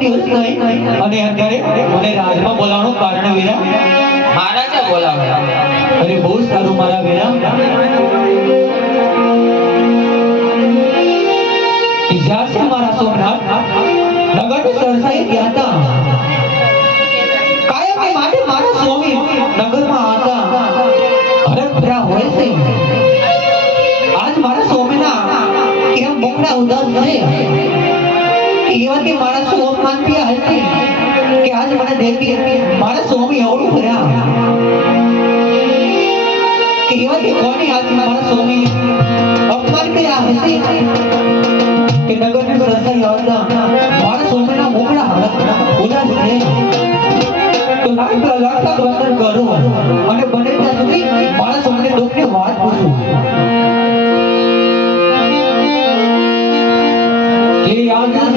અને અત્યારે મને રાજમાં બોલાવવાનું કારણ વિરામ. મારા છે બોલાવવા બહુ સારું મારા વીરા નગર સરસાઈ ગયા હતા કાયમ માટે મારા સ્વામી નગરમાં હતા. ભરત હોય છે. આજ મારા સ્વામીના કેમ બમણા ઉદાસ નહીં એવાથી મારા સોમનાથ બી હતી કે આજ મને દેખી મારા સ્વામી અવળું ભર્યા કે એવાથી કોની આજ મારા સ્વામી અપમાન કર્યા હશે? કે નગરની સરસાઈ આવતા મારા સ્વામીના મુખડા હાલત ઉદાસ છે. તો લાગતા લાગતા વંદન કરો. અને બને ત્યાં સુધી મારા સ્વામીને દુઃખની વાત પૂછું. કે આજ